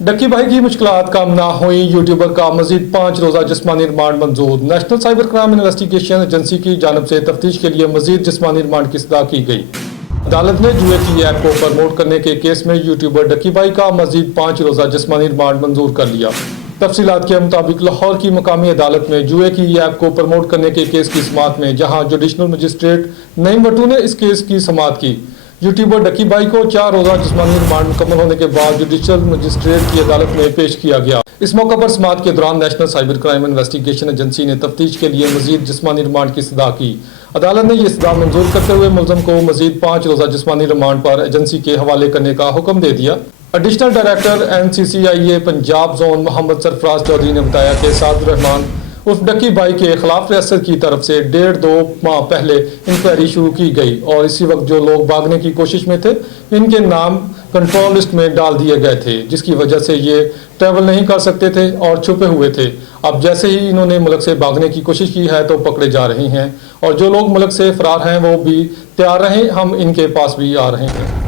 Ducky भाई की मुश्किलात कम ना हुई, यूट्यूबर का मजीद 5 रोजा जिस्मानी रिमांड मंजूर। National cyber crime investigation agency की जानब से तफ्तीश के लिए मजीद जिस्मानी रिमांड की सदा की गई। अदालत ने जुए की ऐप को प्रमोट करने के केस में यूट्यूबर डक्की भाई का मजीद 5 रोजा जिस्मानी रिमांड मंजूर कर लिया। तफसीलात के मुताबिक लाहौर की मकामी अदालत में जुए की ऐप को प्रमोट करने के केस की समाअत में जहां जुडिशनल मजिस्ट्रेट नईम भट्टू ने इस केस की समाअत की। यूट्यूबर डक्की भाई को 4 रोजा जिस्मानी रिमांड मुकम्मल होने के बाद जुडिशल मजिस्ट्रेट की अदालत में पेश किया गया। इस मौके पर समाअत के दौरान national cyber crime investigation agency ने तफ्तीश के लिए मजीद जिस्मानी रिमांड की सदा की। अदालत ने ये सदा मंजूर करते हुए मुलजम को मजीद 5 रोजा जिस्मानी रिमांड पर एजेंसी के हवाले करने का हुक्म दे दिया। Additional director NCCIA Punjab zone Mohammad Sarfraz Chaudhry ने बताया कि साद रहमान उर्फ डक्की भाई के खिलाफ रियासत की तरफ से 1.5-2 माह पहले इंक्वायरी शुरू की गई और इसी वक्त जो लोग भागने की कोशिश में थे इनके नाम कंट्रोल लिस्ट में डाल दिए गए थे, जिसकी वजह से ये ट्रैवल नहीं कर सकते थे और छुपे हुए थे। अब जैसे ही इन्होंने मुल्क से भागने की कोशिश की है तो पकड़े जा रहे हैं और जो लोग मुल्क से फरार हैं वो भी तैयार रहें, हम इनके पास भी आ रहे हैं।